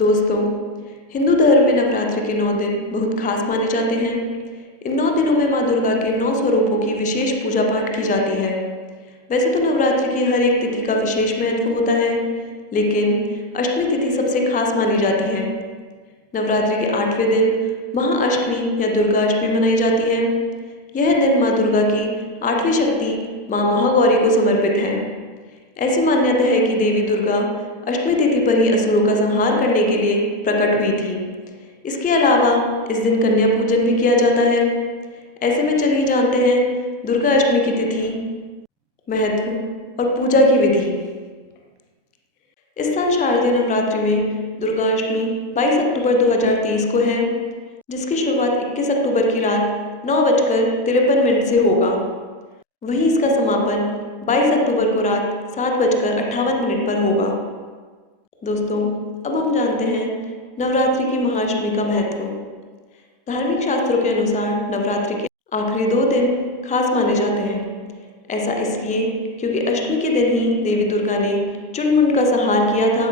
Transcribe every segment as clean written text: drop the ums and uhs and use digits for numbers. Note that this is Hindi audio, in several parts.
दोस्तों, हिंदू धर्म में नवरात्रि के 9 दिन बहुत खास माने जाते हैं। इन 9 दिनों में माँ दुर्गा के 9 स्वरूपों की विशेष पूजा पाठ की जाती है। वैसे तो नवरात्रि की हर एक तिथि का विशेष महत्व होता है, लेकिन अष्टमी तिथि सबसे खास मानी जाती है। नवरात्रि के 8वें दिन महाअष्टमी या दुर्गा अष्टमी मनाई जाती है। यह दिन माँ दुर्गा की 8वीं शक्ति माँ महागौरी को समर्पित है। ऐसी मान्यता है कि देवी दुर्गा अष्टमी तिथि पर ही असुरों का संहार करने के लिए प्रकट हुई थी। इसके अलावा इस दिन कन्या पूजन भी किया जाता है। ऐसे में चलिए जानते हैं दुर्गा अष्टमी की तिथि, महत्व और पूजा की विधि। इस साल शारदीय नवरात्रि में दुर्गा अष्टमी 22 अक्टूबर 2023 को है, जिसकी शुरुआत 21 अक्टूबर की रात 9:53 से होगा। वहीं इसका समापन 22 अक्टूबर को रात 7:58 पर होगा। दोस्तों, अब हम जानते हैं नवरात्रि की महाअष्टमी का महत्व। धार्मिक शास्त्रों के अनुसार नवरात्रि के आखिरी 2 दिन खास माने जाते हैं। ऐसा इसलिए क्योंकि अष्टमी के दिन ही देवी दुर्गा ने चुनमुन का संहार किया था।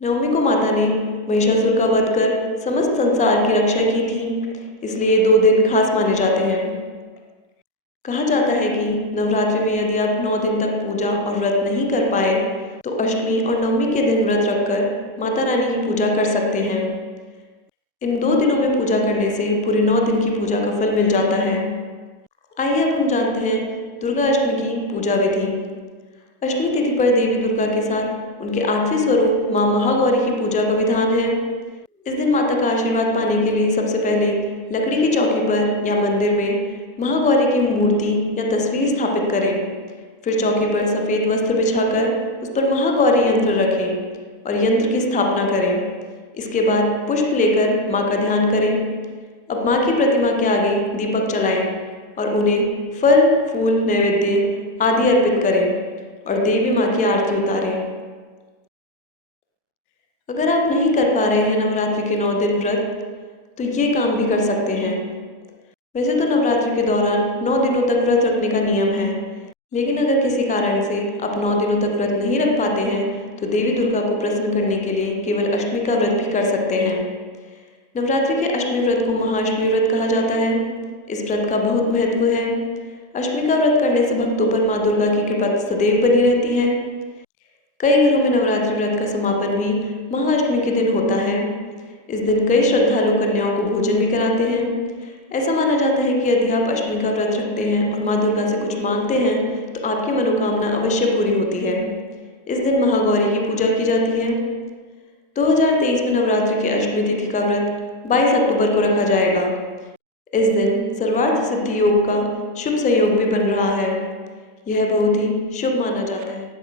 नवमी को माता ने महिषासुर का वध कर समस्त संसार की रक्षा की थी, इसलिए ये 2 दिन खास माने जाते हैं। कहा जाता है कि नवरात्रि में यदि आप 9 दिन तक पूजा और व्रत नहीं कर पाए तो अष्टमी और नवमी के दिन व्रत रखकर माता रानी की पूजा कर सकते हैं। इन 2 दिनों में पूजा करने से पूरे 9 दिन की पूजा का फल मिल जाता है। आइए अब हम जानते हैं दुर्गा अष्टमी की पूजा विधि। अष्टमी तिथि पर देवी दुर्गा के साथ उनके 8वें स्वरूप माँ महागौरी की पूजा का विधान है। इस दिन माता का आशीर्वाद पाने के लिए सबसे पहले लकड़ी की चौकी पर या मंदिर में महागौरी की मूर्ति या तस्वीर स्थापित करें। फिर चौकी पर सफ़ेद वस्त्र बिछाकर उस पर महागौरी यंत्र रखें और यंत्र की स्थापना करें। इसके बाद पुष्प लेकर माँ का ध्यान करें। अब माँ की प्रतिमा के आगे दीपक जलाएं और उन्हें फल, फूल, नैवेद्य आदि अर्पित करें और देवी माँ की आरती उतारें। अगर आप नहीं कर पा रहे हैं नवरात्रि के 9 दिन व्रत, तो ये काम भी कर सकते हैं। वैसे तो नवरात्रि के दौरान 9 दिनों तक व्रत रखने का नियम है, लेकिन अगर किसी कारण से आप 9 दिनों तक व्रत नहीं रख पाते हैं, तो देवी दुर्गा को प्रसन्न करने के लिए केवल अष्टमी का व्रत भी कर सकते हैं। नवरात्रि के अष्टमी व्रत को महाअष्टमी व्रत कहा जाता है। इस व्रत का बहुत महत्व है। अष्टमी का व्रत करने से भक्तों पर माँ दुर्गा की कृपा सदैव बनी रहती है। कई घरों में नवरात्रि व्रत का समापन भी महाअष्टमी के दिन होता है। इस दिन कई श्रद्धालु कन्याओं को भोजन भी कराते हैं। ऐसा माना जाता है कि यदि आप अष्टमी का व्रत रखते हैं और माँ दुर्गा से कुछ मांगते हैं तो आपकी मनोकामना अवश्य पूरी होती है। इस दिन महागौरी की पूजा की जाती है। 2023 में नवरात्रि की अष्टमी तिथि का व्रत 22 अक्टूबर को रखा जाएगा। इस दिन सर्वार्थ सिद्धि योग का शुभ संयोग भी बन रहा है। यह बहुत ही शुभ माना जाता है।